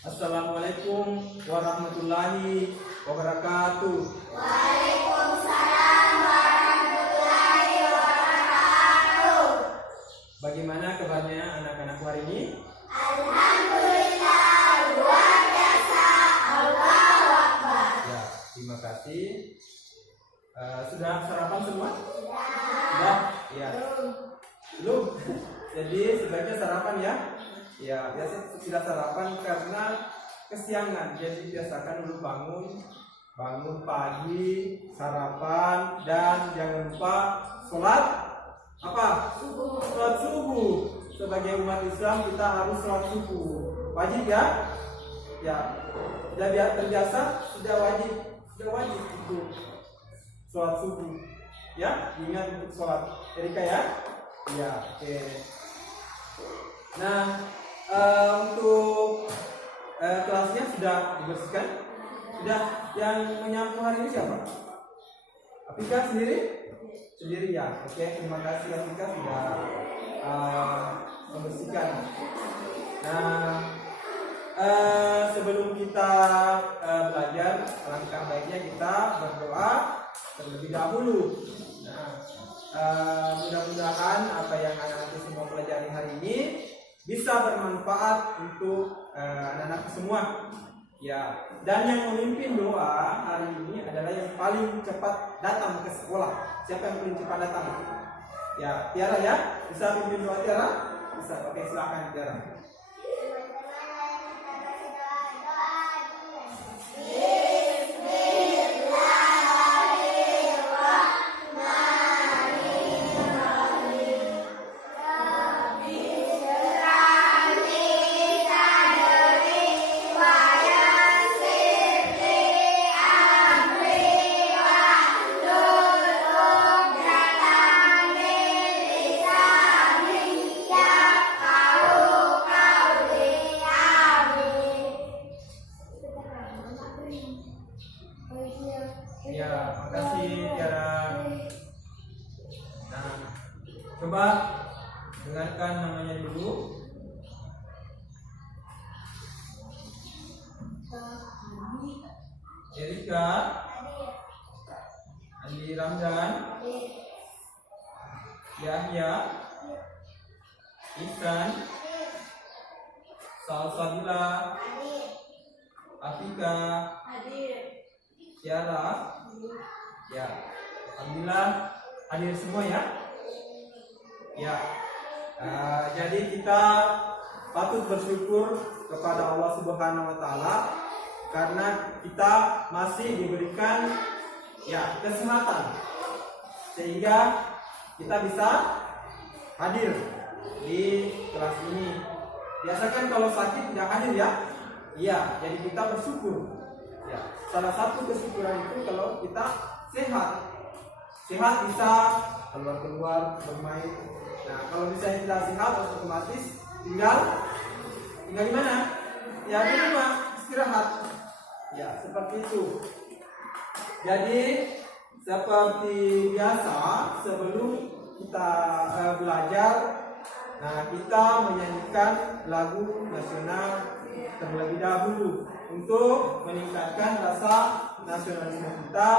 Assalamualaikum warahmatullahi wabarakatuh. Waalaikumsalam warahmatullahi wabarakatuh. Bagaimana kabarnya anak-anakku hari ini? Alhamdulillah, luar biasa. Allahu Akbar. Ya, terima kasih. Sudah sarapan semua? Sudah. Ya. Belum. Jadi sebaiknya sarapan ya. Ya, biasa tidak sarapan karena kesiangan. Jadi biasakan dulu bangun pagi, sarapan, dan jangan lupa sholat apa? Sholat subuh. Sebagai umat Islam kita harus sholat subuh. Wajib ya? Ya. Sudah terbiasa, sudah wajib untuk sholat subuh. Ya, ingat untuk sholat. Erika ya? Ya, oke. Nah, untuk kelasnya sudah dibersihkan. Sudah. Yang menyapu hari ini siapa? Afika sendiri ya. Oke, terima kasih Afika sudah membersihkan. Nah, sebelum kita belajar, alangkah baiknya kita berdoa terlebih dahulu. Nah, mudah-mudahan apa yang anak-anak semua pelajari hari ini bisa bermanfaat untuk anak-anak semua. Ya, dan yang memimpin doa hari ini adalah yang paling cepat datang ke sekolah. Siapa yang paling cepat datang? Ya, Tiara ya. Bisa pimpin doa Tiara? Bisa. Oke, silakan Tiara. Ya, makasih Tiara. Nah, coba dengarkan namanya dulu. Erika, Andi Ramdan, Yahya, Ihsan, Salsabila, Afika, Tiara. Ya, alhamdulillah hadir semua ya. Ya, jadi kita patut bersyukur kepada Allah Subhanahu Wa Taala karena kita masih diberikan ya kesempatan sehingga kita bisa hadir di kelas ini. Biasakan kalau sakit tidak hadir ya. Iya, jadi kita bersyukur. Ya, salah satu kesyukuran itu kalau kita sehat bisa keluar bermain. Nah, kalau misalnya tidak sehat otomatis tinggal di mana? Ya di rumah istirahat. Ya, seperti itu. Jadi seperti biasa sebelum kita belajar, nah kita menyanyikan lagu nasional terlebih dahulu untuk meningkatkan rasa nasionalisme kita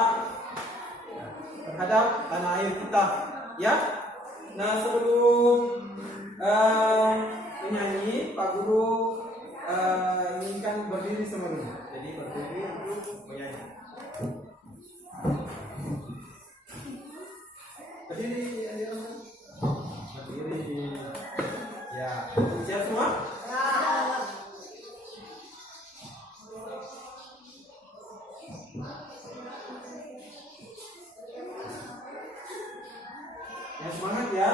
terhadap tanah air kita, ya. Nah, sebelum menyanyi, Pak Guru inginkan berdiri semuanya. Jadi berdiri untuk menyanyi. Berdiri, berdiri. Ya, siap semua? Ya, semangat ya.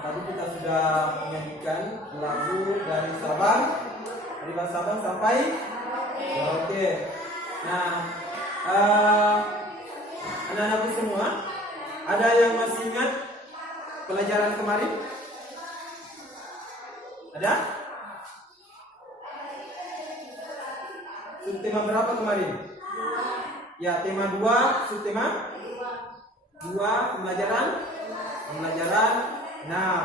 tadi kita sudah menyanyikan lagu dari Sabang sampai Merauke. Nah, anak-anakku semua, ada yang masih ingat pelajaran kemarin? Ada? Subtema berapa kemarin? Ya, tema 2, subtema 2, pembelajaran 6. Nah,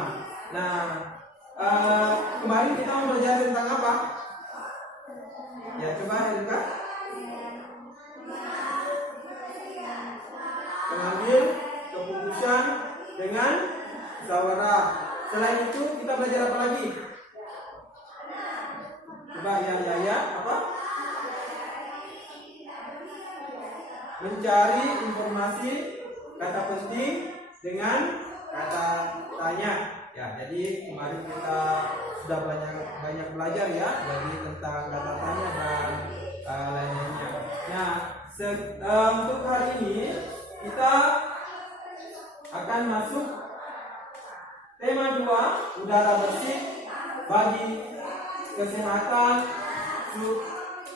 kemarin kita mau belajar tentang apa? Ya, coba Helga. Mengambil keputusan dengan musyawarah. Selain itu kita belajar apa lagi? Coba ya, apa? Mencari informasi kata penting dengan kata tanya. Ya, jadi kemarin kita sudah banyak belajar ya, jadi tentang kata tanya dan lainnya. Nah, untuk hari ini kita akan masuk tema 2, udara bersih bagi kesehatan.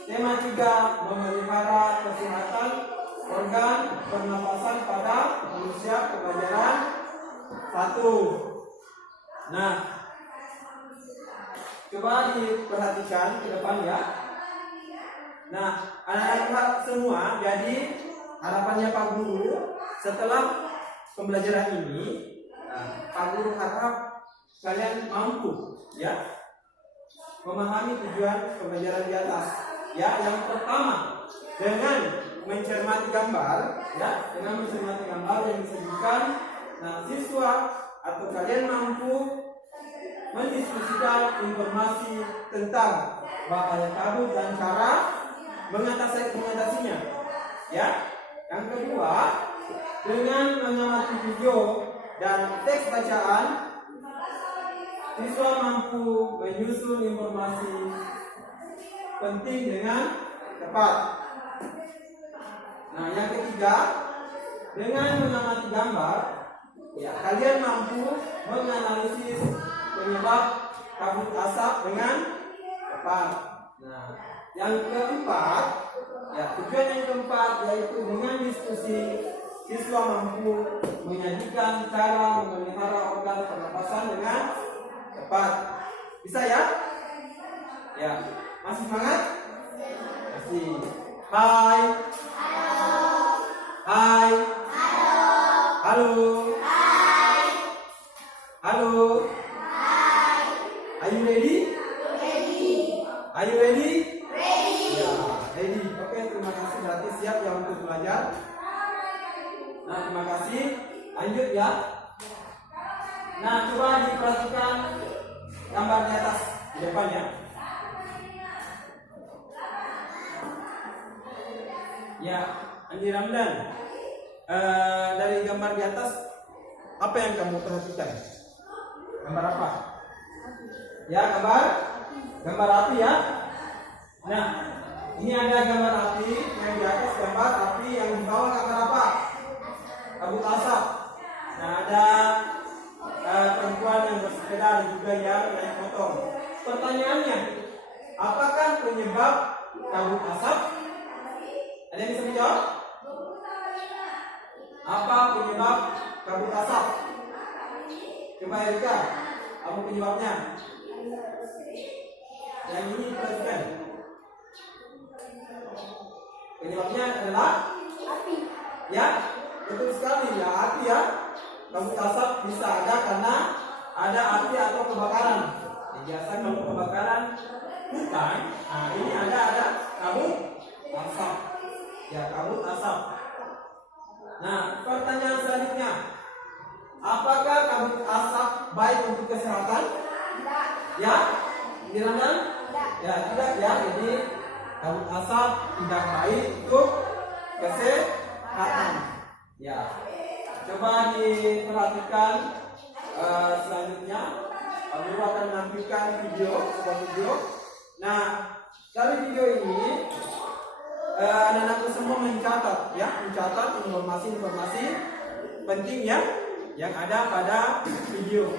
Tema 3, memelihara kesehatan organ pernapasan pada manusia, pelajaran 1. Nah, coba diperhatikan ke depan ya. Nah, anak-anak semua, jadi harapannya Pak Guru setelah pembelajaran ini, Pak Guru harap kalian mampu ya memahami tujuan pembelajaran di atas. Ya, yang pertama dengan mencermati gambar, ya, dengan mencermati gambar yang disajikan. Nah, siswa atau kalian mampu mendiskusikan informasi tentang bahaya kabut dan cara mengatasinya. Ya. Yang kedua, dengan mengamati video dan teks bacaan, siswa mampu menyusun informasi penting dengan tepat. Nah, yang ketiga, dengan mengamati gambar, ya, kalian mampu menganalisis penyebab kabut asap dengan tepat. Nah, yang keempat, ya, tujuan yang keempat yaitu dengan diskusi, siswa mampu menyajikan cara memelihara organ pernapasan dengan tepat. Bisa ya? Ya, masih semangat? Masih. Hai. Hai. Halo. Halo. Are you ready? Are you ready? Ya, ready. Oke, terima kasih, berarti siap ya untuk belajar. Nah, terima kasih. Lanjut ya. Nah, coba diperhatikan gambar di atas di depan ya. Ya, Andi Ramdan. Dari gambar di atas, apa yang kamu perhatikan? Gambar apa? Ya, gambar api ya. Nah, ini ada gambar api, yang di atas gambar api, yang di bawah gambar apa? Kabut asap. Nah, ada perempuan yang bersepeda dan juga yang naik motor. Pertanyaannya, apakah penyebab kabut asap? Ada yang bisa menjawab? Apa penyebab kabut asap? Coba Erika, kamu penyebabnya? Yang ini perhatikan. Penyebabnya adalah api. Ya, betul sekali ya, api ya. Kabut asap bisa ada karena ada api atau kebakaran. Biasa kalau kebakaran hutan, nah ini ada kabut asap. Ya, kabut asap. Nah, pertanyaan selanjutnya, apakah kabut asap baik untuk kesehatan? Ya, Dirana? Ya, tidak ya. Jadi kabut asap tidak baik untuk kesehatan. Ya, coba diperhatikan selanjutnya. Guru akan menampilkan sebuah video. Nah, dari video ini anak-anakku semua mencatat informasi penting ya yang ada pada video.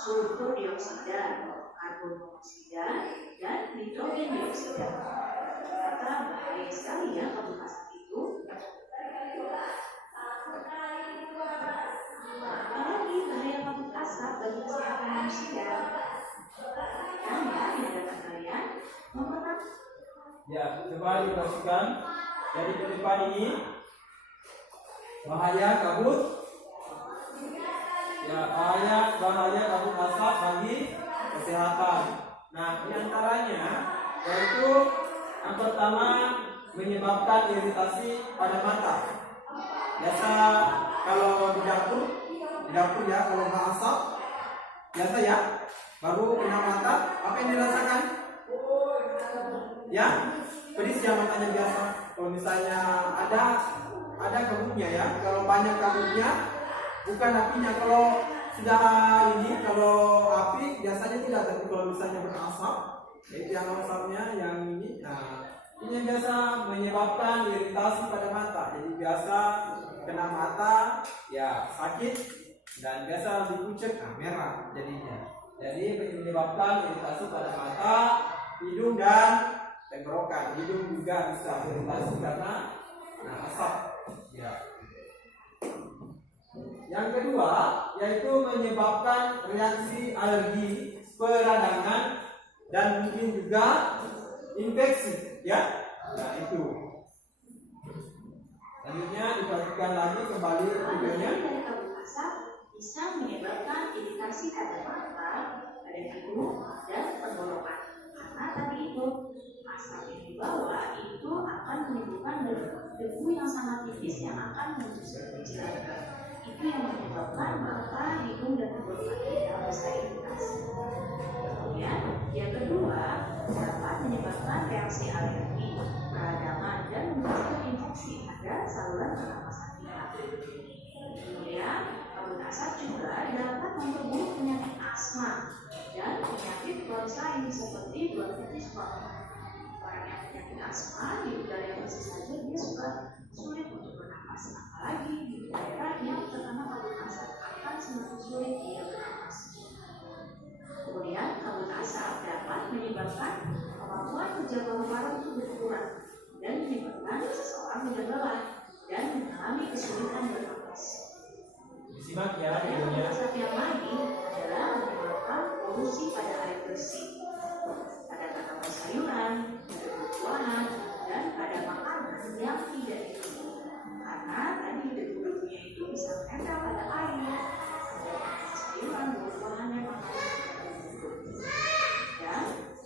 sulfur dioksida, karbon monoksida, dan nitrogen dioksida. Ternyata bahaya sekali ya kabut asap itu. Apalagi bahaya kabut asap bagi kesehatan manusia. Dan ya, di hadapan kalian, nomor 6. Ya, coba diperhatikan. Jadi ke depan ini bahaya kabut. Ya, bahaya kabut asap bagi kesehatan. Nah, diantaranya yaitu yang pertama menyebabkan iritasi pada mata. Biasa kalau di dapur ya, kalau nggak asap biasa ya, baru kena mata, apa yang dirasakan? Ya, pedis ya matanya biasa. Kalau misalnya ada kabutnya ya, kalau banyak kabutnya, bukan apinya. Kalau sudah kalau api biasanya tidak, tapi kalau misalnya berasap, itu yang asapnya yang ini. Nah, ini yang biasa menyebabkan iritasi pada mata. Jadi biasa kena mata, ya sakit dan biasa dipucet, merah jadinya. Jadi menyebabkan iritasi pada mata, hidung dan tenggorokan. Hidung juga bisa iritasi karena asap. Ya. Yang kedua yaitu menyebabkan reaksi alergi, peradangan, dan mungkin juga infeksi. Ya. Nah itu. Selanjutnya diperhatikan lagi kembali videonya. Dari kabut asap bisa menyebabkan iritasi pada mata, pada hidung, dan tenggorokan. Karena tadi itu asap yang dibawa itu akan menimbulkan debu yang sangat tipis yang akan menyebabkan cedera. Itu yang menyebabkan mata, hidung, dan tenggorokan kita bisa iritasi. Kemudian yang kedua dapat menyebabkan reaksi alergi, peradangan, dan memunculkan infeksi pada saluran pernapasan kita. Kemudian kabut asap juga dapat memperburuk penyakit asma dan penyakit kronis lain seperti bronkitis kronik. Orang yang penyakit asma di udara yang bersih saja dia suka sulit untuk bernapas, apalagi di daerah yang terkena kabut asap akan semakin sulit dia bernapas. Kemudian kabut asap dapat menyebabkan kemampuan kerja paru-paru itu berkurang dan menyebabkan seseorang mudah lelah dan mengalami kesulitan bernapas. Disimak ya Kabut videonya. asap yang lain adalah menyebabkan polusi pada air bersih, pada tanaman sayuran, pada buah-buahan, dan pada makanan yang tidak diminum. Karena tadi debu-debunya itu bisa menempel pada air, pada sayuran, buah-buahan, dan makanan. Dan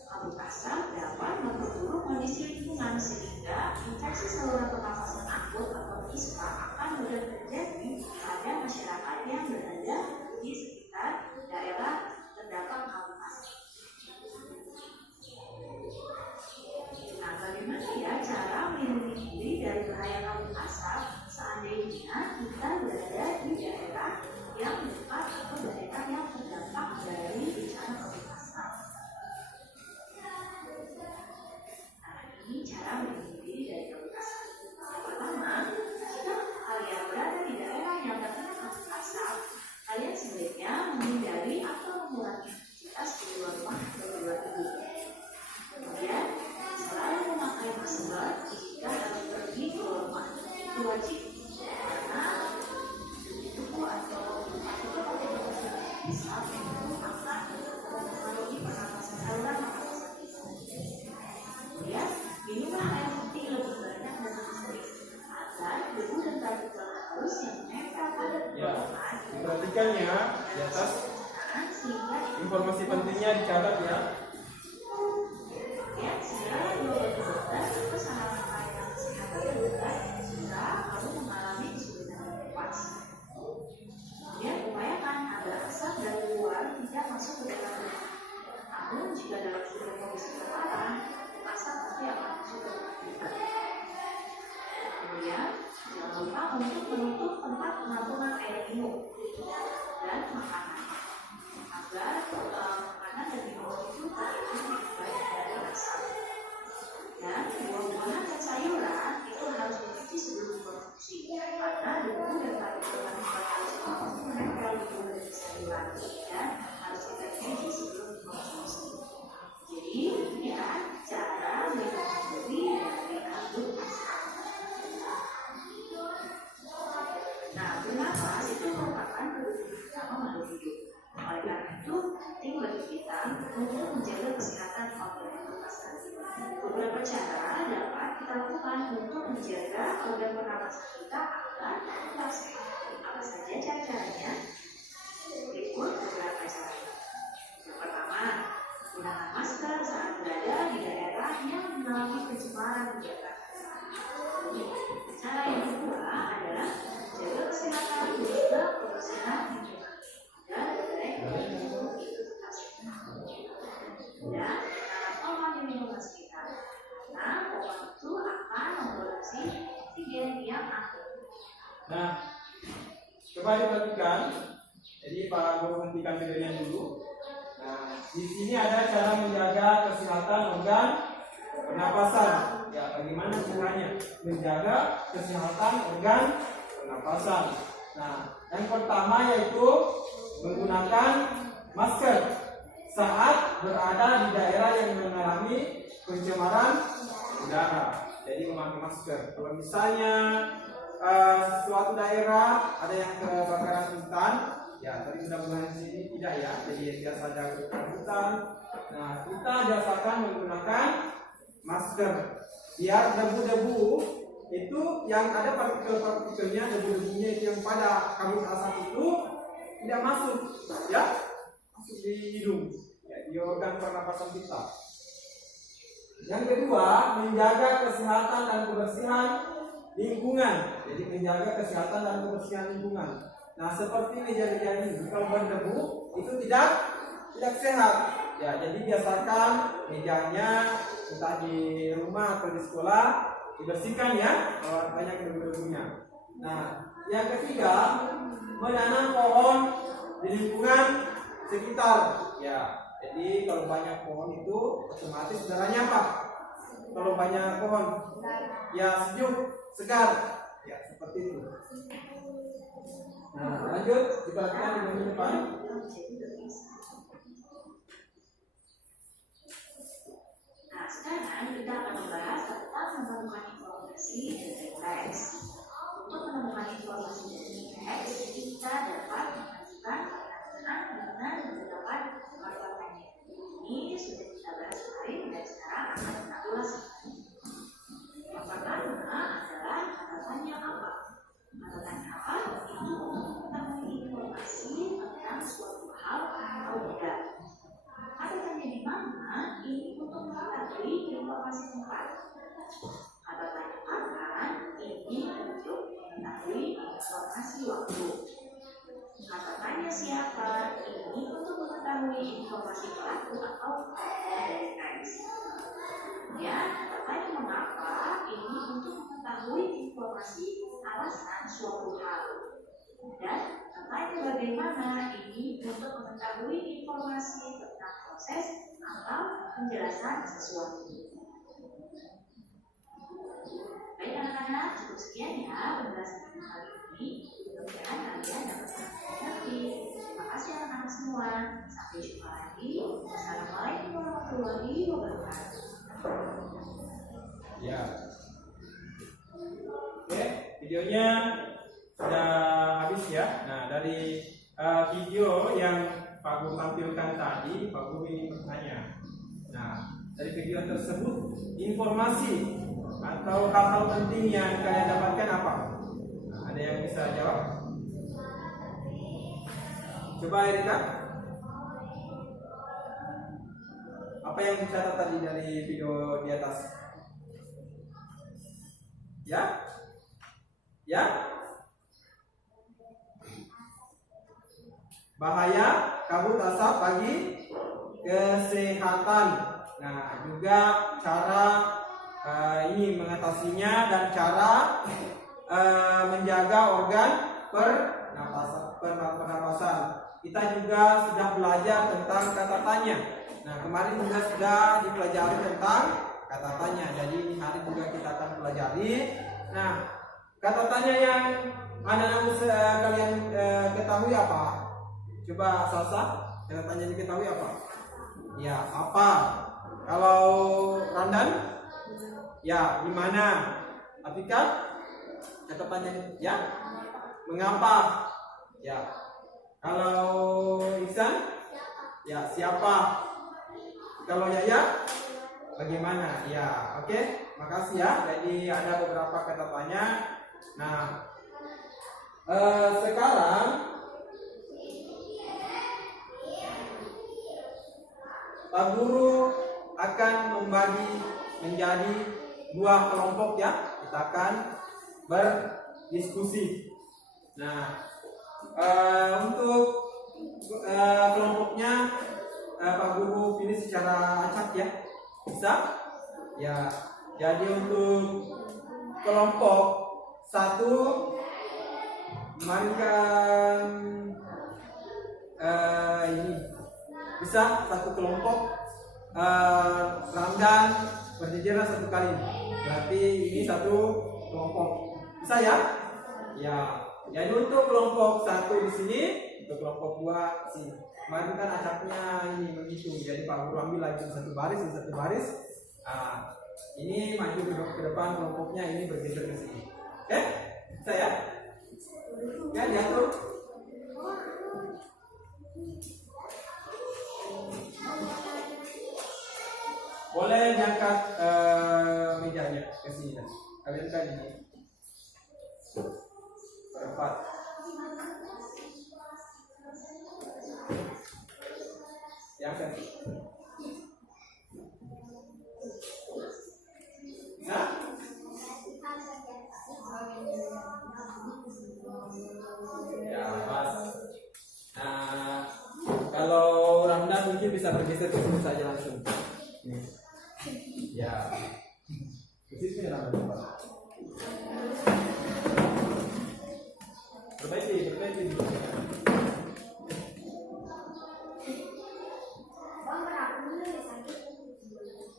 kabut asap dapat memperburuk kondisi lingkungan sehingga infeksi saluran pernafasan akut atau ISPA akan mudah terjadi pada masyarakat yang berada di sekitar daerah terdampak kabut asap. Nah, bagaimana ya cara melindungi diri dari bahaya kabut asap seandainya kita berada di daerah yang dekat atau daerah yang terdampak dari bencana kabut asap? Nah, ini cara melindungi diri dari kabut asap. Yang pertama, jika kalian berada di daerah yang terkena kabut asap, kalian sebaiknya menghindari atau mengurangi aktivitas di luar rumah atau di luar gedung. Kemudian, selalu memakai masker jika harus pergi keluar rumah. Itu wajib. Karena debu atau bisa akan mempengaruhi pernapasan saluran pernapasan kita. Kemudian, minumlah air putih lebih banyak dan lebih sering agar debu dan partikel halus yang menempel pada Ya, tenggorokan diperhatikan ya di atas. sehingga Informasi pentingnya dicatat ya. ya, segera berobat ke dokter atau saran pelayanan kesehatan terdekat jika kamu mengalami kesulitan bernafas. Kemudian upayakan agar asap dari luar tidak masuk ke dalam rumah. Namun jika dalam sudah kondisi terparah, asap pasti akan masuk ke rumah kita. Kemudian jangan lupa untuk menutup tempat penampungan air minum dan makanan agar makanan dan minuman itu terhindar dari asap. Dan buah-buahan dan sayuran itu harus dicuci sebelum dikonsumsi karena debu dan partikel halus itu menempel di buah dan sayuran dan harus untuk menjaga kesehatan organ pernapasan. Beberapa cara dapat kita lakukan untuk menjaga organ pernapasan kita agar tetap sehat. Apa saja cara-caranya? Berikut beberapa cara. Yang pertama, gunakan masker saat berada di daerah yang mengalami pencemaran udara. Cara yang kedua adalah jaga kesehatan dan juga kebersihan lingkungan dan udara yang itu tetap sehat. Dan tanam pohon di lingkungan sekitar, karena pohon itu akan memproduksi oksigen yang aktif. Nah, coba diperhatikan. Jadi Pak Guru hentikan videonya dulu. Nah, di sini ada cara menjaga kesehatan organ pernapasan. Ya, bagaimana caranya menjaga kesehatan organ pernapasan? Nah, yang pertama yaitu menggunakan masker saat berada di daerah yang mengalami pencemaran udara. Jadi memakai masker. Kalau misalnya suatu daerah ada yang kebakaran hutan, ya tapi mudah-mudahan di sini tidak ya. Jadi biasa ada kebakaran hutan. Nah, kita biasakan menggunakan masker biar debu-debu itu yang ada partikel-partikelnya, debu-debunya itu yang pada kabut asap itu tidak masuk, ya, masuk di hidung, ya, di organ pernapasan kita. Yang kedua, menjaga kesehatan dan kebersihan lingkungan. Jadi menjaga kesehatan dan kebersihan lingkungan. Nah, seperti meja-meja ini, kalau berdebu itu tidak sehat. Ya, jadi biasakan mejanya entah di rumah atau di sekolah dibersihkan ya, kalau banyak debu-debunya. Nah, yang ketiga, menanam pohon di lingkungan sekitar. Ya, jadi kalau banyak pohon itu otomatis udaranya apa? Kalau banyak pohon, ya sejuk, segar, ya seperti itu. Nah, lanjut diperhatikan di bagian depan. Nah, sekarang kita akan membahas tentang menemukan informasi dari teks. Untuk menemukan informasi dari teks, kita dapat mengajukan pertanyaan dengan beberapa pertanyaan. Ini sudah kita bahas kemarin dan sekarang akan kita ulas. Yang pertama adalah kata tanya apa. Kata tanya apa itu untuk mengetahui informasi tentang suatu hal atau tidak. Kata tanya di mana ini untuk mengetahui informasi tempat. Kata tanya kapan ini untuk mengetahui informasi waktu. Kata tanya siapa ini untuk mengetahui informasi pelaku atau dari teks. Ya, kata tanya mengapa ini untuk mengetahui informasi alasan suatu hal. Dan kata tanya bagaimana ini untuk mengetahui informasi tentang proses atau penjelasan sesuatu. Baik anak-anak, cukup sekian ya penjelasan kali ini. Mudah-mudahan kalian dapat mengerti. Terima kasih anak-anak semua. Sampai jumpa lagi. Wassalamualaikum warahmatullahi wabarakatuh. Ya. Oke, videonya sudah habis ya. Nah, dari video yang Pak Guru tampilkan tadi, Pak Guru ingin bertanya. Nah, dari video tersebut informasi atau hal-hal penting yang kalian dapatkan apa? Nah, ada yang bisa jawab? Coba Erika. Apa yang dicatat tadi dari video di atas? Ya? Ya? Bahaya kabut asap bagi kesehatan. Nah, juga cara ini mengatasinya dan cara menjaga organ pernapasan. Kita juga sudah belajar tentang kata tanya. Nah, kemarin juga sudah dipelajari tentang kata tanya. Jadi ini hari juga kita akan pelajari. Nah, kata tanya yang anak-anak kalian ketahui apa? Coba Salsa, kata tanya diketahui apa? Ya, apa? Kalau Randan? Ya, di mana? Atika? Kata tanya ya? Mengapa? Ya. Kalau Ihsan? Ya, siapa? Kalau Yaya bagaimana? Ya, oke. Makasih ya. Jadi ada beberapa kata tanya. Nah, sekarang Pak Guru akan membagi menjadi 2 kelompok ya. Kita akan berdiskusi. Nah, untuk kelompoknya Pak Guru pilih secara acak ya. Bisa? Ya. Jadi untuk kelompok 1 mainkan ini bisa 1 kelompok Ramdan berjejeran 1 kali. Berarti ini 1 kelompok. Bisa ya? Ya. Jadi untuk kelompok 1 di sini, untuk kelompok 2 sini. Kemarin kan acaknya ini begitu. Jadi Pak Guru ambil lagi 1 baris, 1 baris. Nah, ini maju ke depan kelompoknya ini bergeser ke sini. Oke? Bisa ya? Ya, diatur. Boleh diangkat mejanya ke sini. Kalian kan ini berempat. Diangkat. Nah, ya pas. Nah, kalau Ramdan mungkin bisa bergeser ke sini saja langsung. Ya, ke sini Ramdan. Perbaiki dulu.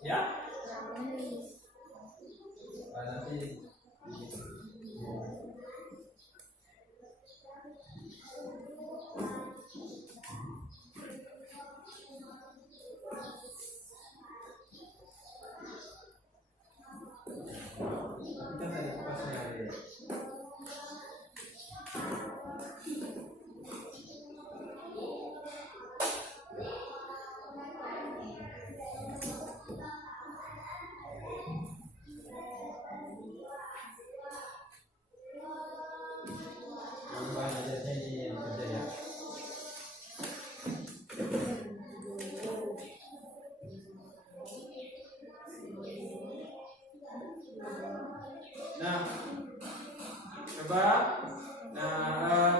Ya. Nanti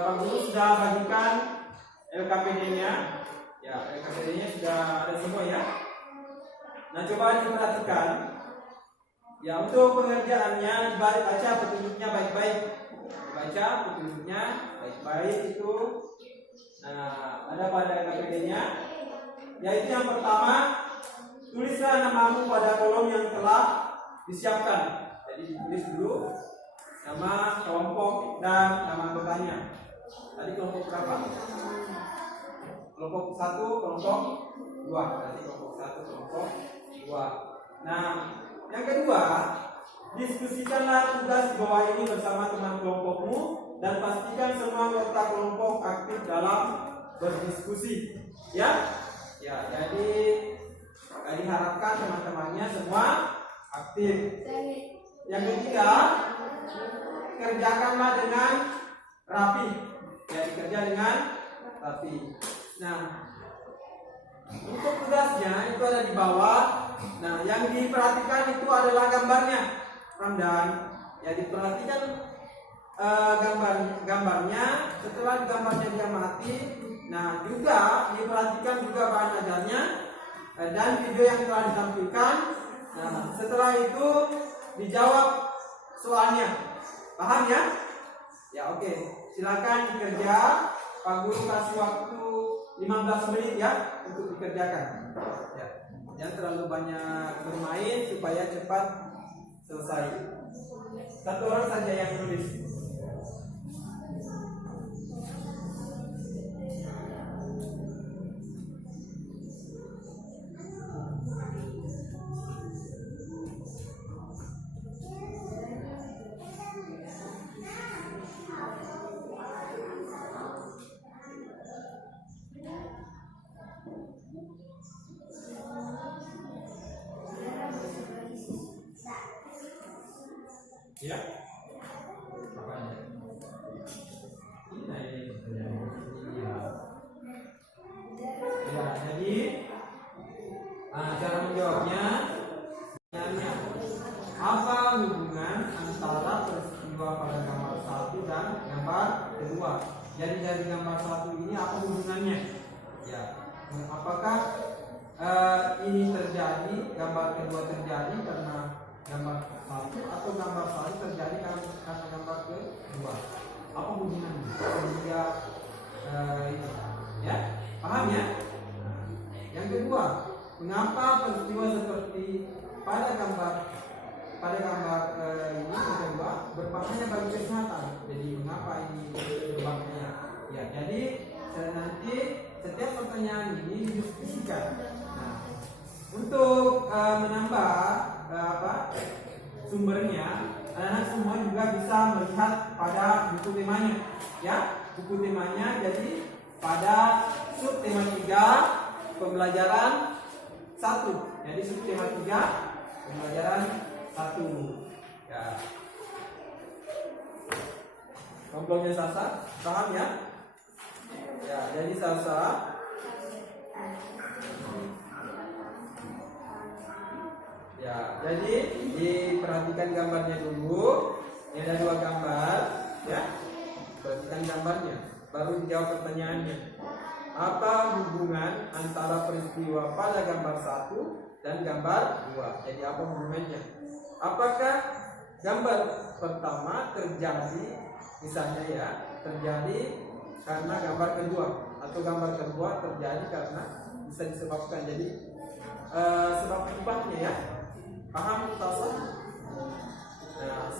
Pak Guru sudah bagikan LKPD-nya. Ya, LKPD-nya sudah ada semua ya. Nah, coba diperhatikan. Ya, untuk pengerjaannya baca petunjuknya baik-baik. Baca petunjuknya baik-baik itu. Nah, ada pada LKPD-nya. Yaitu yang pertama, tulislah namamu pada kolom yang telah disiapkan. Jadi ditulis dulu nama kelompok dan nama anggotanya. Tadi kelompok berapa? Kelompok 1, kelompok 2. Tadi kelompok 1, kelompok 2. Nah, yang kedua, diskusikanlah tugas di bawah ini bersama teman kelompokmu dan pastikan semua anggota kelompok aktif dalam berdiskusi. Ya? Ya, jadi diharapkan teman-temannya semua aktif. Yang ketiga, kerjakanlah dengan rapi. Jadi kerja dengan rapi. Nah, untuk tugasnya itu ada di bawah. Nah, yang diperhatikan itu adalah gambarnya, Ramdan. Ya, diperhatikan gambarnya. Setelah gambarnya dia mati, nah juga diperhatikan juga bahan ajarnya dan video yang telah ditampilkan. Nah, setelah itu dijawab soalnya. Paham ya? Ya, oke. Silakan dikerja. Pak Guru kasih waktu 15 menit ya untuk dikerjakan. Ya. Jangan terlalu banyak bermain supaya cepat selesai. 1 orang saja yang menulis. Ya. Apanya? Ini ya. Ya, jadi cara menjawabnya, apa hubungan antara peristiwa pada gambar 1 dan gambar kedua? Jadi dari gambar 1 ini apa hubungannya? Ya, apakah ini terjadi, gambar kedua terjadi karena gambar 1 atau gambar 1 terjadi karena gambar kedua? Apa hubungannya? Sehingga itu, ya, paham ya? Yang kedua, mengapa peristiwa seperti pada gambar ini yang kedua berbahaya bagi kesehatan? Jadi mengapa ini berbahaya? Ya, jadi nanti setiap pertanyaan ini didiskusikan. Nah, untuk menambah sumbernya, anak-anak semua juga bisa melihat pada buku temanya. Ya, buku temanya jadi pada subtema 3 pembelajaran 1. Jadi subtema 3 pembelajaran 1. Ya. Komplotnya Sasa, paham ya? Ya, jadi Sasa ya, jadi diperhatikan gambarnya dulu. Ini ada 2 gambar, ya. Perhatikan gambarnya, baru dijawab pertanyaannya. Apa hubungan antara peristiwa pada gambar 1 dan gambar 2? Jadi apa hubungannya? Apakah gambar pertama terjadi, misalnya ya, terjadi karena gambar kedua, atau gambar kedua terjadi karena bisa disebabkan, jadi sebab akibatnya ya, paham Tasa? Nah,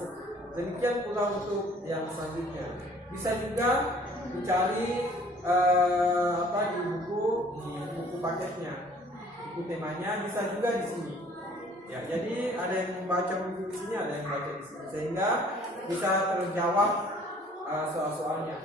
demikian pula untuk yang selanjutnya. Bisa juga dicari di buku paketnya, buku temanya bisa juga di sini. Ya, jadi ada yang membaca buku di sini, ada yang membaca di sini, sehingga bisa terjawab soal-soalnya.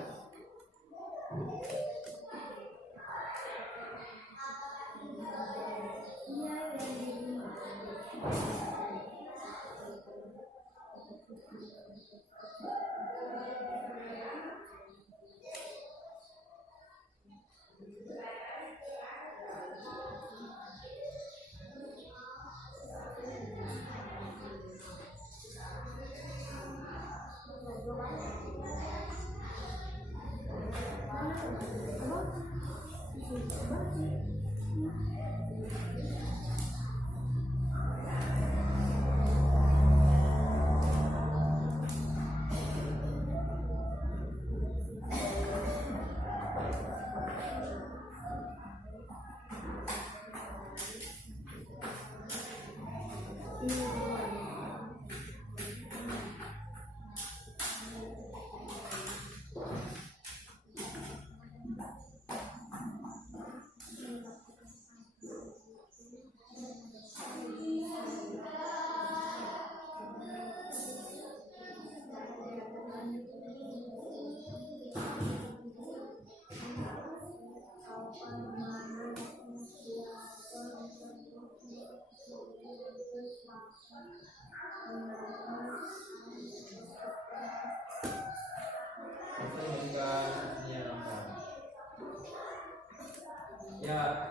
Ya,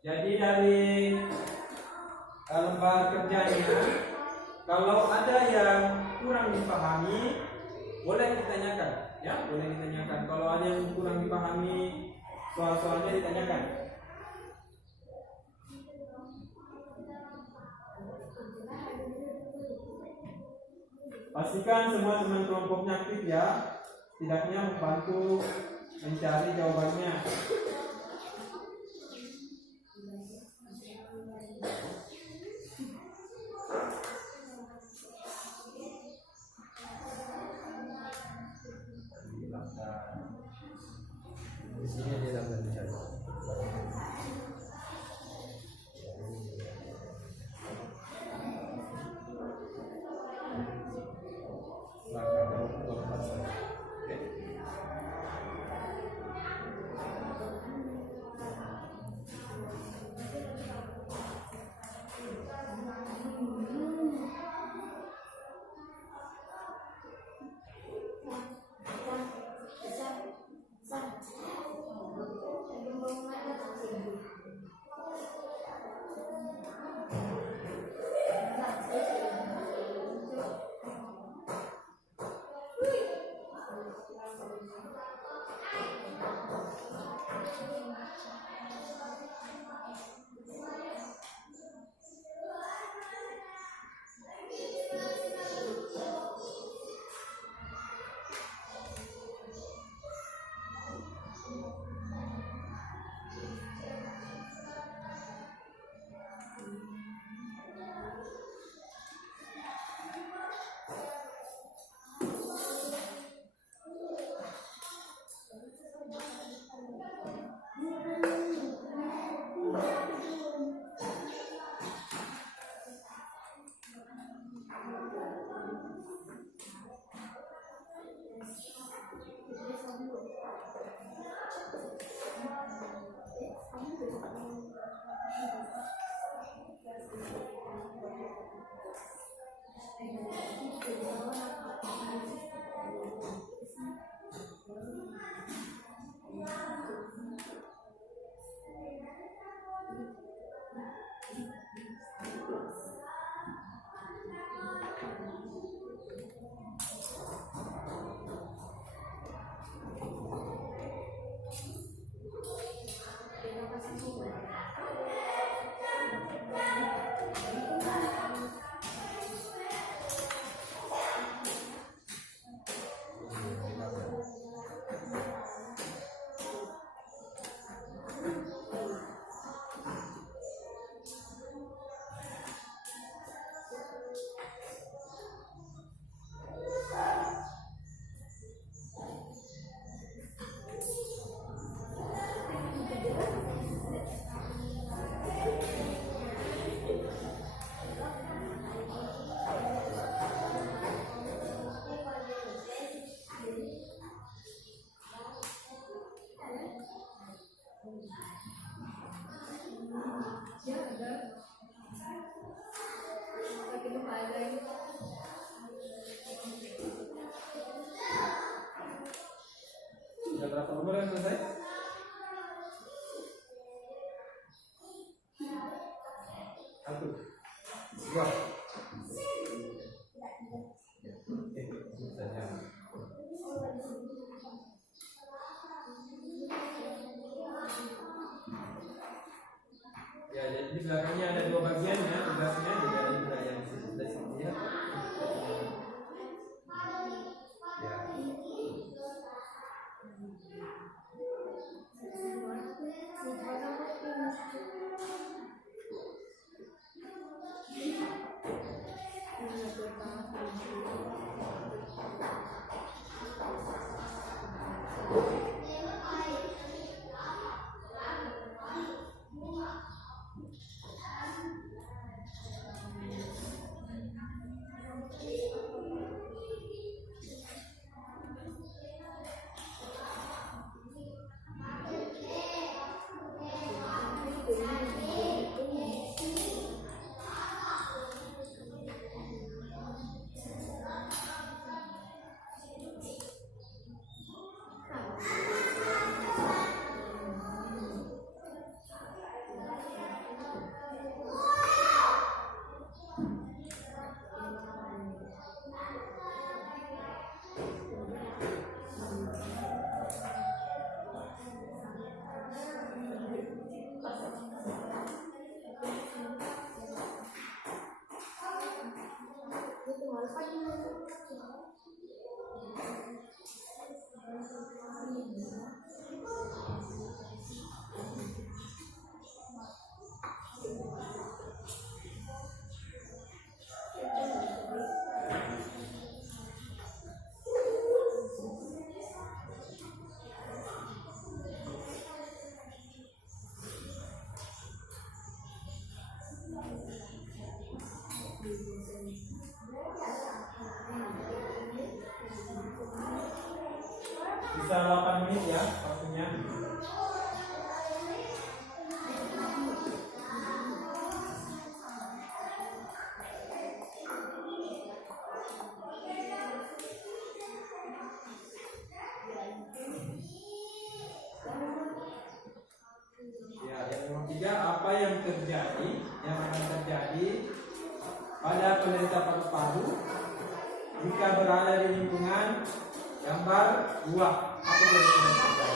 jadi dari lembar kerjanya, kalau ada yang kurang dipahami, boleh ditanyakan, ya, boleh ditanyakan. Kalau ada yang kurang dipahami, soal-soalnya ditanyakan. Pastikan semua teman kelompoknya aktif ya, setidaknya membantu mencari jawabannya. Di sini dia dapat mencari. Go. Ya, jadi di belakangnya ada dua bagian ya, tugasnya juga ada juga yang sudah sini ya. Ya. Bisa 8 menit ya waktunya. Ya, yang nomor 3, apa yang terjadi, yang akan terjadi pada penderita paru-paru jika berada di lingkungan gambar buah. Apa yang terjadi?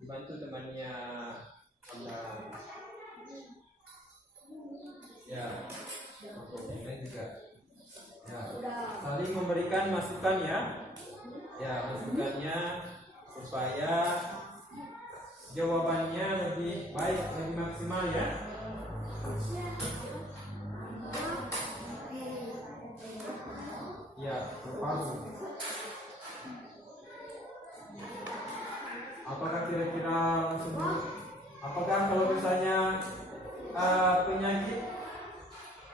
Dibantu temannya Amdan. Ya, ini juga. Ya, saling memberikan masukan ya. Ya, masukannya supaya jawabannya lebih baik, lebih maksimal ya. Ya, paru. Apakah kira-kira langsung? Apakah kalau misalnya penyakit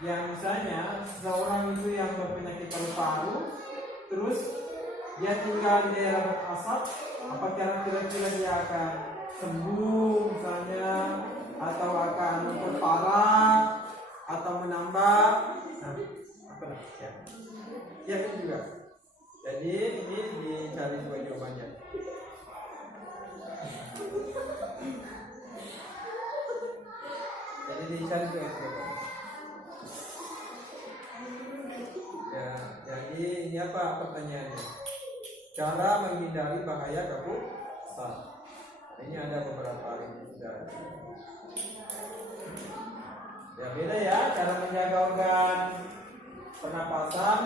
yang misalnya seseorang itu yang berpenyakit paru-paru, terus dia tinggal di daerah berasap, apakah kira-kira dia akan sembuh misalnya, atau akan memperparah, atau menambah? Nah, apa lah? Ya. Ya itu juga. Jadi ini dicari juga jawabannya. Jadi dicari juga jawabannya. Ya, jadi ini apa pertanyaannya? Cara menghindari bahaya kabut asap. Ini ada beberapa yang sudah. Ya beda ya cara menjaga organ pernapasan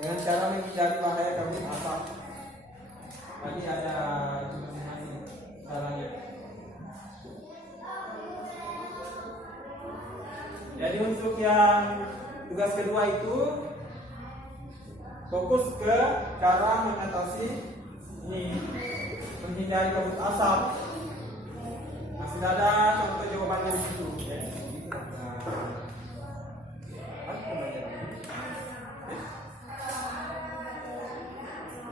dengan cara menghindari bahaya kabut asap. Tadi ada masing-masing caranya. Jadi untuk yang tugas kedua itu fokus ke cara mengatasi ini, menghindari kabut asap. Masih ada contoh jawabannya di situ. Ya.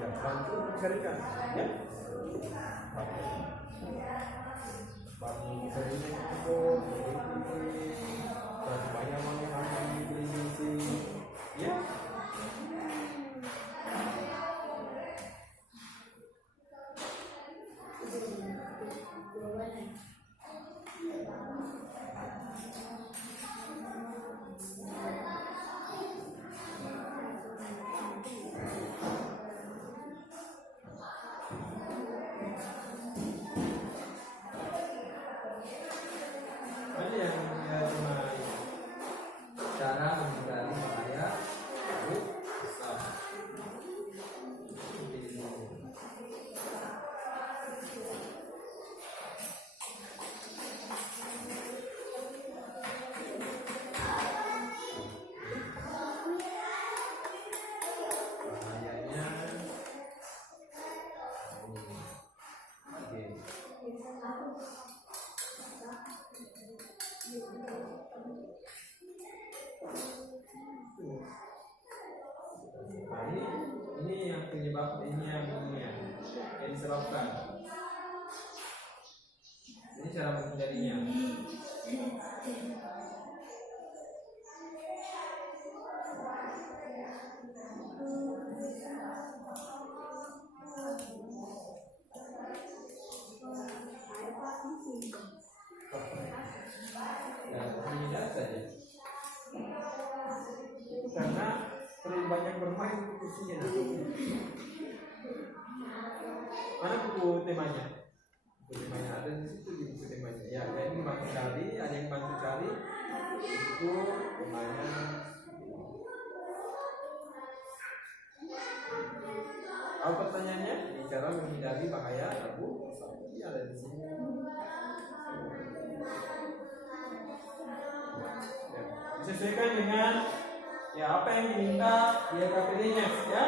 Ya, bantu carikan. Ya. Bantu carikan itu. Banyak orang ya. Ada yang cuma cara menghindari bahaya kabut asap. Bahayanya, oke. Nah, ini yang penyebab, ini yang disebabkan. Ini cara menghindarinya. Ya, tidak saja. Karena terlalu banyak bermain kursinya. Mana buku temanya? Buku temanya ada di situ, di buku temanya. Ya, ini bantu cari, ada yang bantu cari. Itu temanya. Apa pertanyaannya? Cara menghindari bahaya kabut asap. Ini ada di sini. Ya, disesuaikan dengan ya apa yang diminta di KPD-nya ya.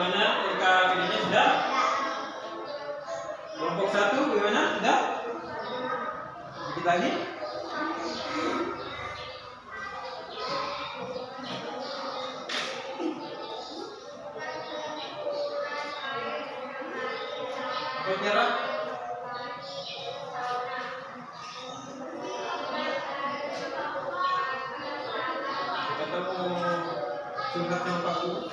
bagaimana LKPD-nya sudah? Kelompok 1 bagaimana? Sudah? Sedikit lagi. Apa Tiara? Kita mau curhat sama Pak Guru.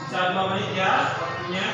Bisa 2 menit ya waktunya.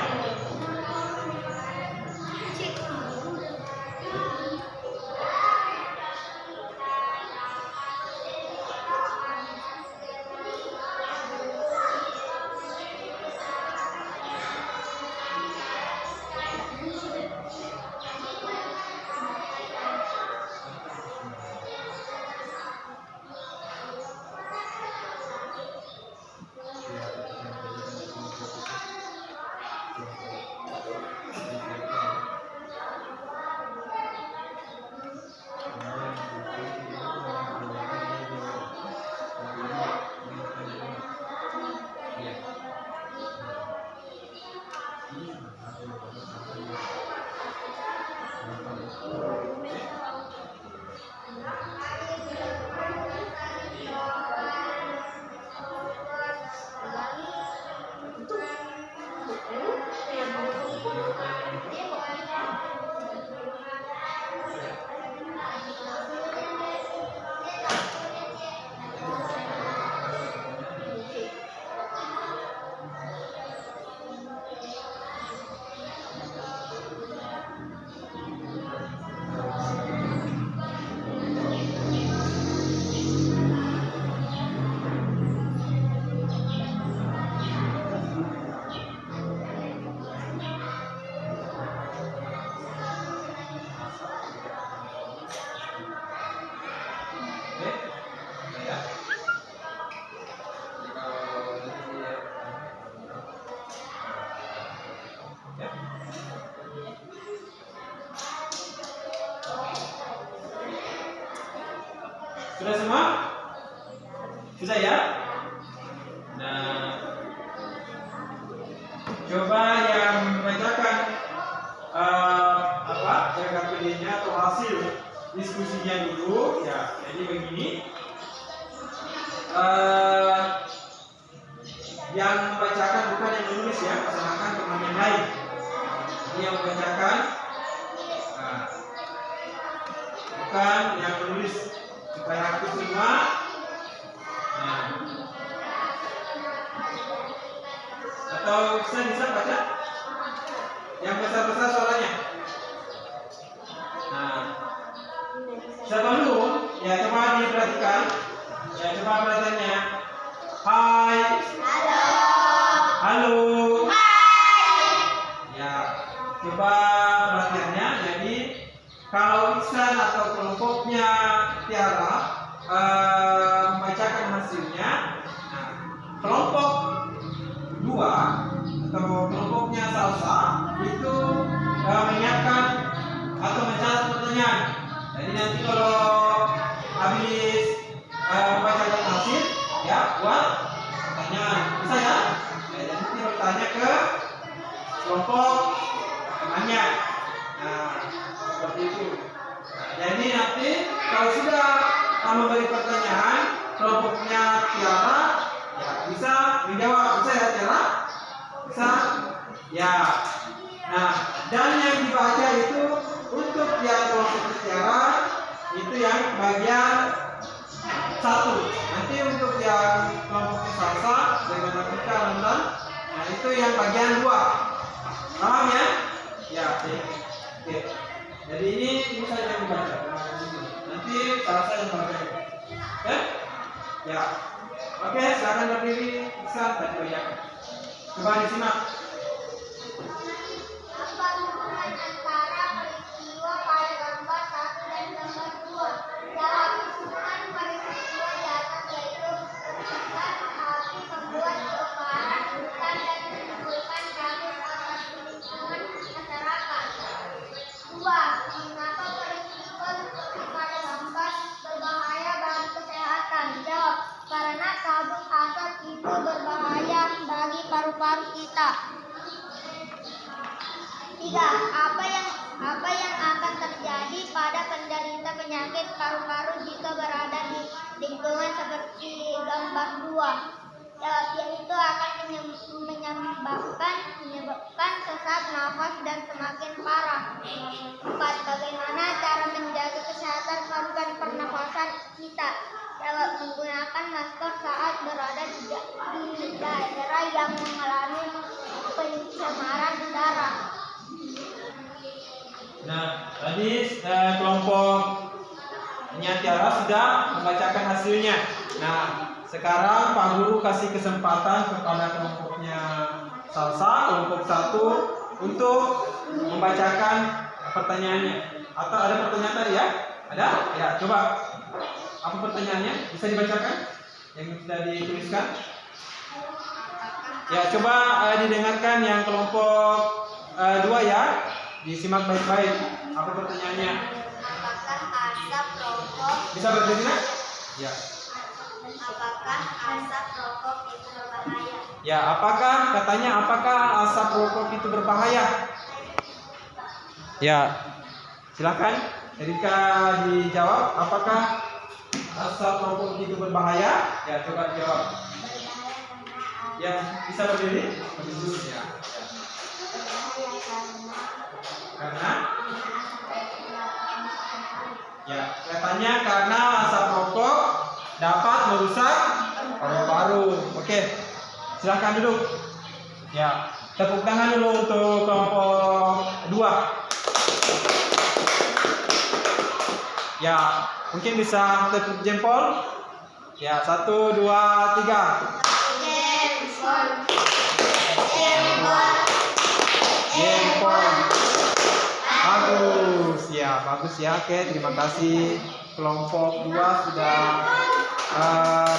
Sudah semua? Sudah ya? Nah, coba yang membacakan LKPD-nya atau hasil diskusinya dulu ya. Jadi begini, yang membacakan bukan yang menulis ya, pasangan teman yang lain. Ini yang membacakan, bukan yang menulis, supaya aku semua. Nah, atau bisa baca yang besar-besar suaranya. Nah, sebelum ya coba diperhatikan, ya coba perhatiannya. Hai. Halo. Halo. Hai. Ya, coba perhatiannya. Jadi kalau Iksan atau kelompoknya Tiara membacakan hasilnya, nah, kelompok 2 atau kelompoknya Salsa itu menyiapkan atau mencatat pertanyaan. Jadi nanti kalau habis membacakan hasil, ya buat pertanyaan, bisa ya? Jadi nanti bertanya ke kelompok temannya. Nah, seperti itu. Nah, jadi nanti kalau sudah memberi pertanyaan, kelompoknya Tiara ya bisa menjawab. Bisa ya Tiara? Bisa? Ya. Nah, dan yang dibaca itu untuk yang kelompok Tiara itu yang bagian 1. Nanti untuk yang kelompok Salsa dengan Afrika London, nah itu yang bagian 2. Paham ya? Ya, oke. Jadi ini saja yang dibaca. Nanti Salsa yang baca. Oke? Ya. Oke, silakan berdiri. Bisa dan bacakan. Coba disimak. Apa hubungan antara peristiwa pada gambar 1 dan gambar 2? Dalam hubungan peristiwa di atas yaitu ketika api membuat kebakaran hutan dan menimbulkan kabut atas lingkungan masyarakat. 2. seperti gambar 2. Jawab yaitu akan menyebabkan sesak nafas dan semakin parah. 4. Bagaimana cara menjaga kesehatan saluran pernafasan kita? Jawab menggunakan masker saat berada di daerah yang mengalami pencemaran udara. Nah, tadi kelompok Tiara sudah membacakan hasilnya. Nah, sekarang Pak Guru kasih kesempatan kepada kelompoknya Salsa, kelompok 1 untuk membacakan pertanyaannya. Atau ada pertanyaan tadi ya? Ada? Ya, coba. Apa pertanyaannya? Bisa dibacakan? Yang sudah dituliskan? Ya, coba didengarkan yang kelompok 2 ya. Disimak baik-baik. Apa pertanyaannya? Apakah asap rokok? Bisa berdiri? Ya. Apakah asap rokok itu berbahaya? Ya, apakah asap rokok itu berbahaya? Ya. Silakan. Ketika dijawab, apakah asap rokok itu berbahaya? Ya, coba jawab. Ya, bisa berdiri? Ya. Karena ya, katanya karena asap rokok dapat merusak paru-paru. Oke, silahkan duduk. Ya, tepuk tangan dulu untuk kelompok 2. Ya, mungkin bisa tepuk jempol. Ya, 1, 2, 3. Jempol. Bagus ya. Oke, terima kasih. Kelompok 2 sudah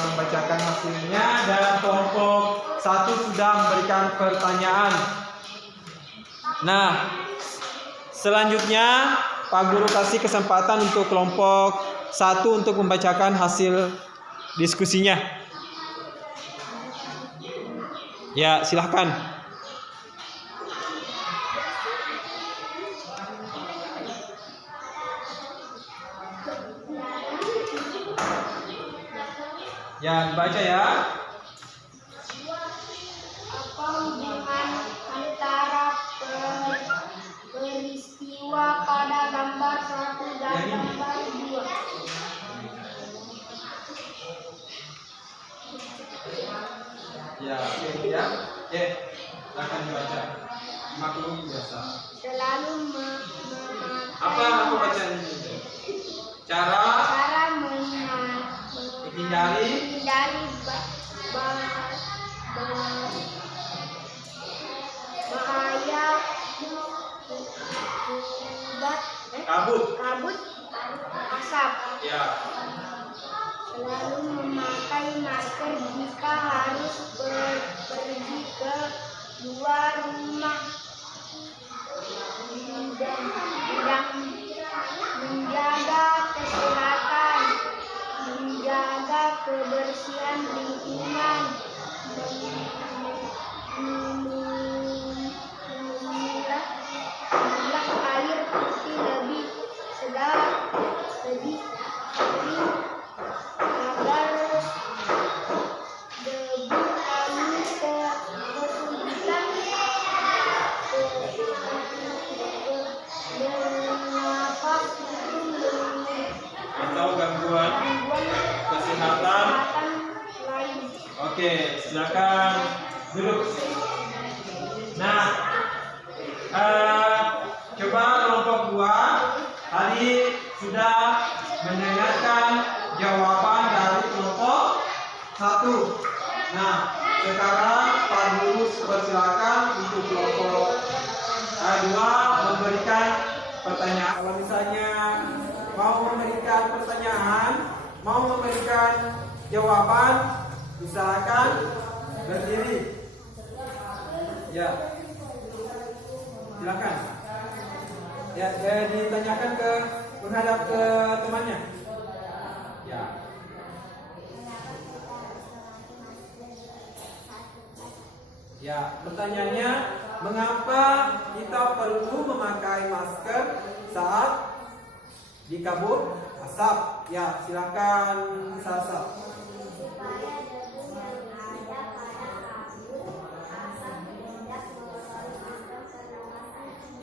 membacakan hasilnya dan kelompok 1 sudah memberikan pertanyaan. Nah, selanjutnya Pak Guru kasih kesempatan untuk kelompok 1 untuk membacakan hasil diskusinya. Ya, silahkan. Ya, dibaca ya. Apa hubungan antara peristiwa pada gambar 1 dan gambar 2? Ya, oke ya. Oke, akan dibaca. Maklum biasa. Selalu Apa bacaan ini? Cara menghindari bahaya kabut asap. Ya. Selalu memakai masker jika harus pergi ke luar rumah. Menjaga kesehatan, menjaga kebersihan lingkungan, memilah air putih lebih sering agar debu anu kesulitan bernafas Atau gangguan kesehatan lain. Oke, silakan duduk. Nah, coba kelompok 2 tadi sudah mendengarkan jawaban dari kelompok 1. Nah, sekarang Pak Guru persilakan untuk kelompok 2 memberikan pertanyaan. Kalau misalnya mau memberikan pertanyaan, mau memberikan jawaban, silakan berdiri. Ya, silakan. Ya, ditanyakan menghadap ke temannya. Ya. Ya, pertanyaannya, mengapa kita perlu memakai masker saat di kabut asap? Ya, silakan Salsa.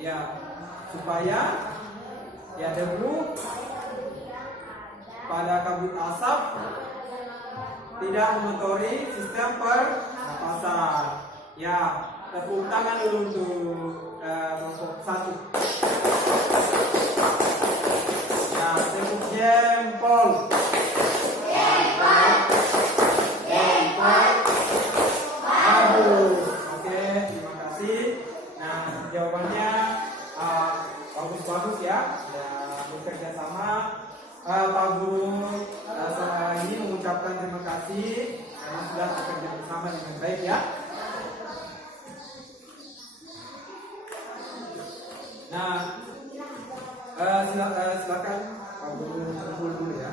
Ya, supaya ya debu pada kabut asap tidak mengotori sistem pernapasan. Ya, tepuk tangan dulu untuk kelompok 1. Ya, tepuk jempol. Bagus. Oke, terima kasih. Nah, jawabannya bagus-bagus ya. Ya, bekerja sama. Pak Guru ini mengucapkan terima kasih karena sudah bekerja bersama dengan baik ya. Nah, silakan Pak Guru kumpul dulu ya.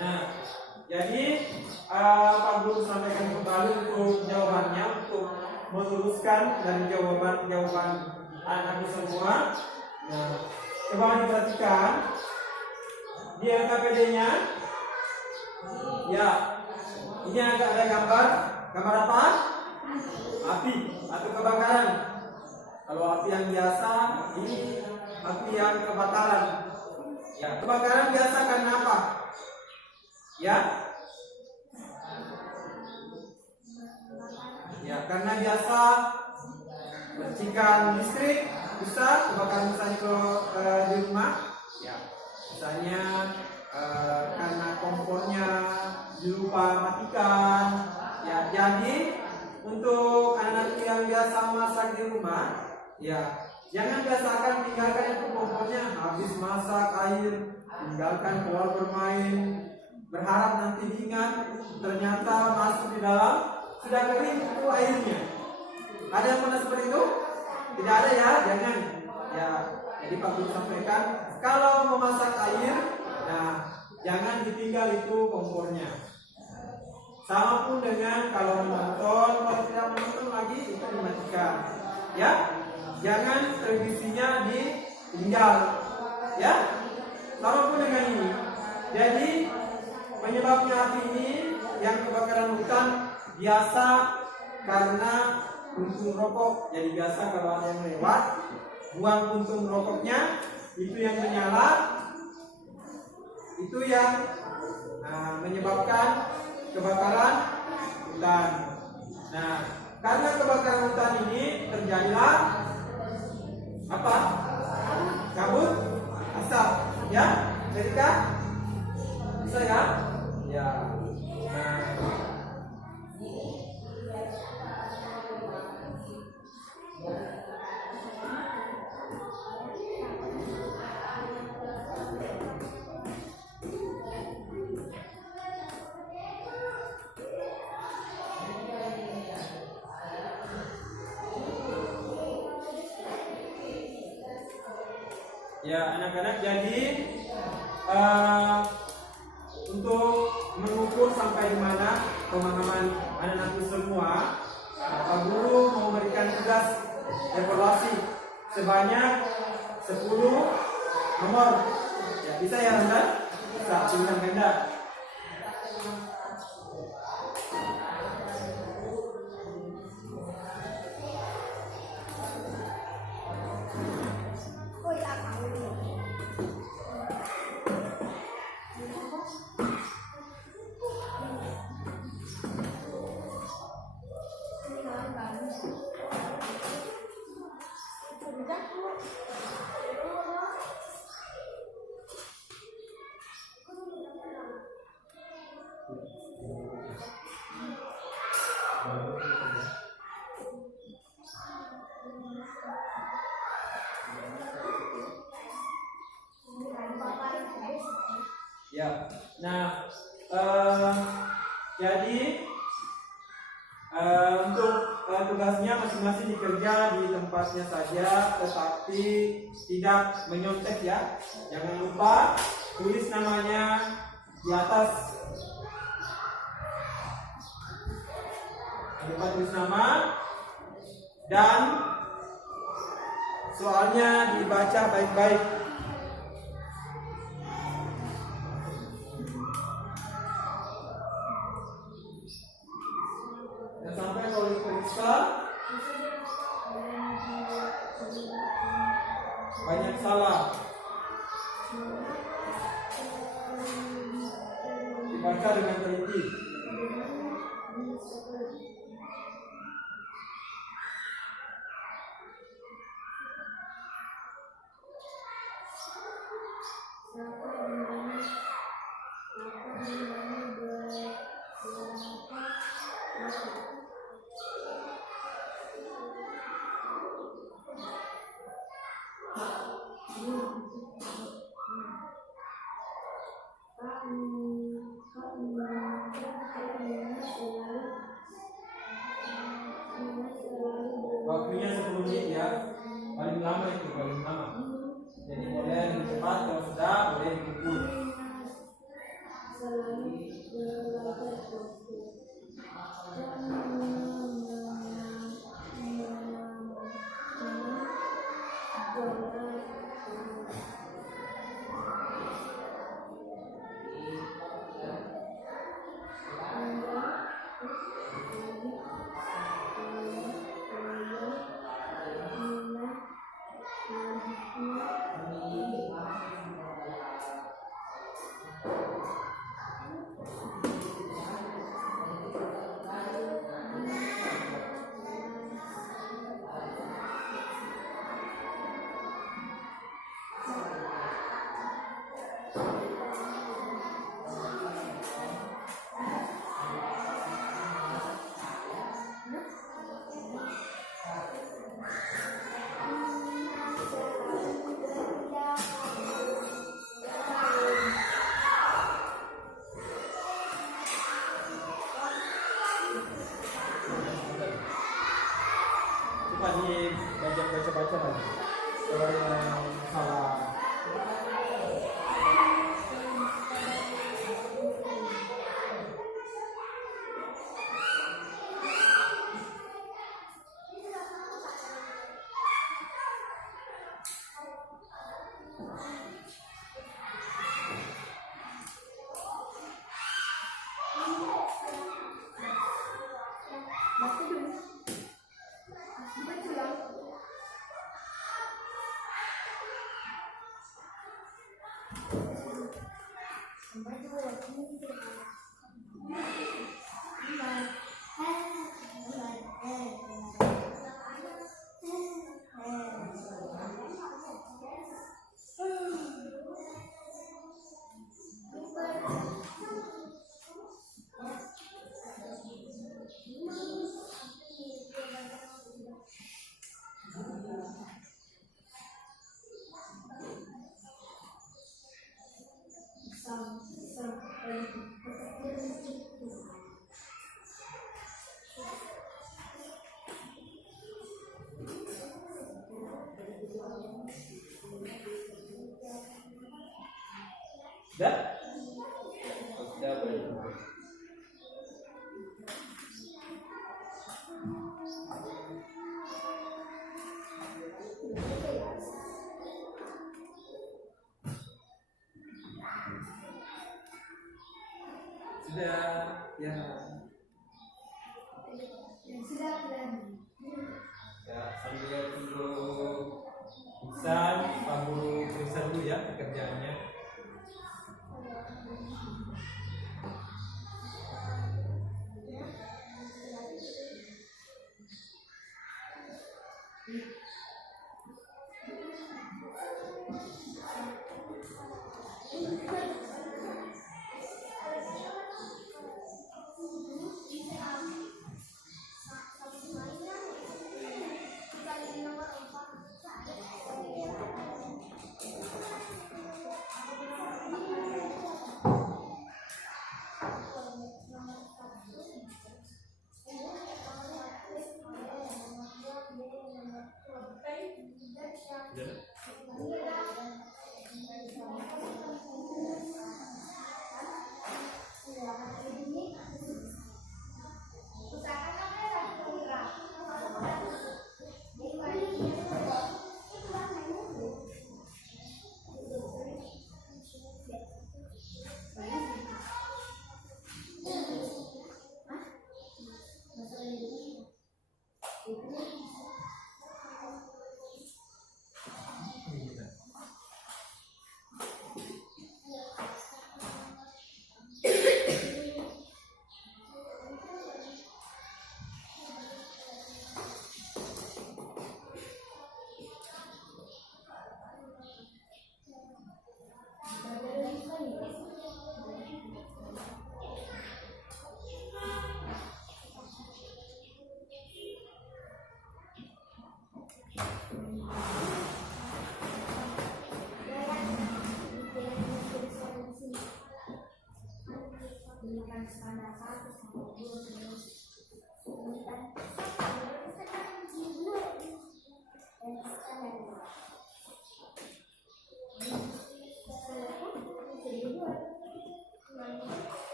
Nah, jadi Pak Guru sampaikan kembali untuk jawabannya untuk meluruskan dari jawaban anak semua. Nah, coba diperhatikan di LKPD-nya. Ya, ini ada gambar apa? Api atau kebakaran. Kalau api yang biasa, ini api yang kebakaran. Ya, kebakaran biasa karena apa? Ya, karena biasa percikan listrik besar, kebakaran misalnya di rumah. Ya, misalnya karena kompornya lupa matikan. Ya, jadi untuk anak-anak yang biasa masak di rumah, ya jangan biasakan tinggalkan itu kompornya habis masak air, tinggalkan keluar bermain. Berharap nanti diingat, ternyata masuk di dalam sudah kering itu airnya. Ada yang pernah seperti itu? Tidak ada ya, jangan. Ya, jadi Pak Guru sampaikan kalau memasak air, nah jangan ditinggal itu kompornya. Sama pun dengan kalau menonton, kalau tidak menonton lagi itu dimatikan. Ya, jangan televisinya ditinggal. Ya, sama pun dengan ini. Jadi penyebabnya api ini yang kebakaran hutan biasa karena puntung rokok. Jadi biasa kalau ada yang lewat, buang puntung rokoknya, itu yang menyala, itu yang menyebabkan kebakaran hutan. Nah, karena kebakaran hutan ini terjadilah apa? Kabut asap. Ya, jadi kan? Bisa ya? Ya. Ya, anak-anak, jadi untuk mengukur sampai di mana pemahaman anak-anak semua, Pak Guru mau memberikan tugas evaluasi sebanyak 10 nomor. Ya, bisa ya, Anda? Bisa, pilihan Anda. Ya, nah jadi untuk tugasnya masing-masing dikerja di tempatnya saja, tetapi tidak menyontek ya. Jangan lupa tulis namanya di atas. Jangan lupa tulis nama dan soalnya dibaca baik-baik. Dan sampai kalau diperiksa banyak salah. Dibaca dengan teliti. Waktunya 10 menit ya. Paling lama itu, paling lama. Jadi boleh lebih cepat, kalau sudah boleh dikumpul. Coba baca lagi. Kalau yang salah. Sudah? Sudah boleh. Sudah, ya. Ya, sambil tunggu Insan, Pak Guru periksa dulu ya pekerjaannya.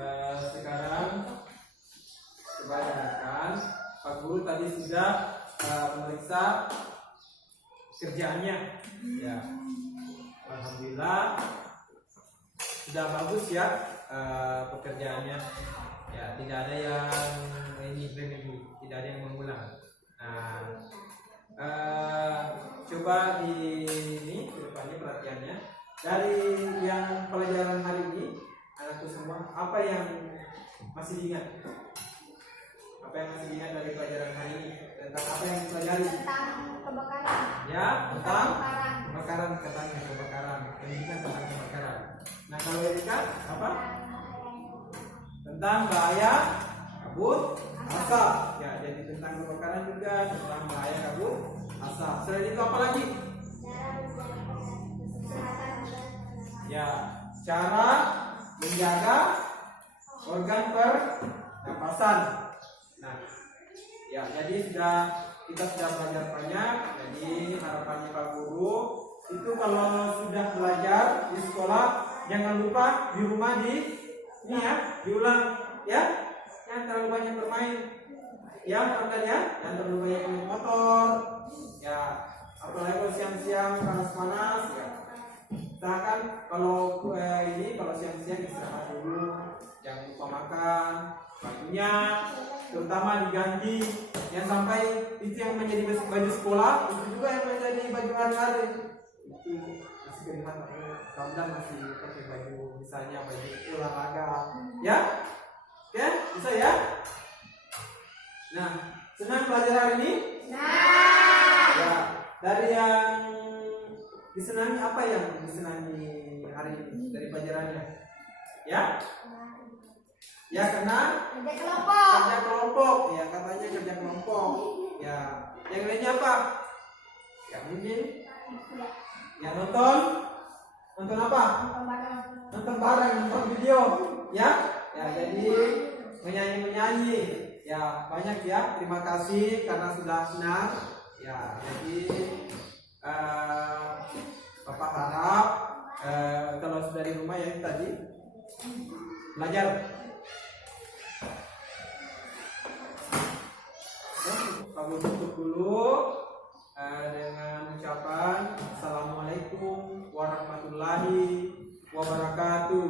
Nah, sekarang kebanyakan Pak Guru tadi sudah memeriksa kerjaannya. Ya, alhamdulillah sudah bagus ya pekerjaannya. Ya, tidak ada yang tidak ada yang mengulang. Nah, coba ini depannya perhatiannya dari yang pelajaran hari ini anakku semua, apa yang masih diingat? Apa yang masih diingat dari pelajaran hari ini? Tentang apa yang dipelajari? Tentang kebakaran. Ya, tentang kebakaran, katanya kebakaran. Pendidikan tentang kebakaran. Nah, kalau Erika apa? Tentang bahaya kabut asap. Ya, jadi tentang kebakaran juga, tentang bahaya kabut asap. Selain itu apa lagi? Ya, cara menjaga organ pernapasan. Nah, ya, jadi kita sudah belajar banyak. Jadi harapannya Pak Guru itu kalau sudah belajar di sekolah jangan lupa di rumah ini ya diulang ya. Jangan terlalu banyak bermain. Ya, kan ya? Jangan terlalu banyak main motor. Ya, apalagi kalau siang-siang panas-panas ya. Misalkan kalau kalau siang-siang istirahat dulu, jangan lupa makan, bajunya terutama diganti, yang sampai itu yang menjadi baju sekolah, itu juga yang menjadi baju hari-hari. Itu masih kelihatan, Ramadan masih pakai baju misalnya baju olahraga, ya, oke, bisa ya. Nah, senang belajar hari ini? Ya, dari yang disenangi apa yang disenangi hari ini dari pelajarannya? Ya? Ya, karena kerja kelompok. Ya, katanya kerja kelompok. Ya, yang lainnya apa? Ya, mungkin. Ya, nonton apa? Nonton bareng, nonton video. Ya, jadi menyanyi. Ya, banyak ya. Terima kasih karena sudah senang. Ya, jadi Bapak harap kalau sudah di rumah ya tadi belajar. Kamu tutup dulu dengan ucapan Assalamualaikum warahmatullahi wabarakatuh.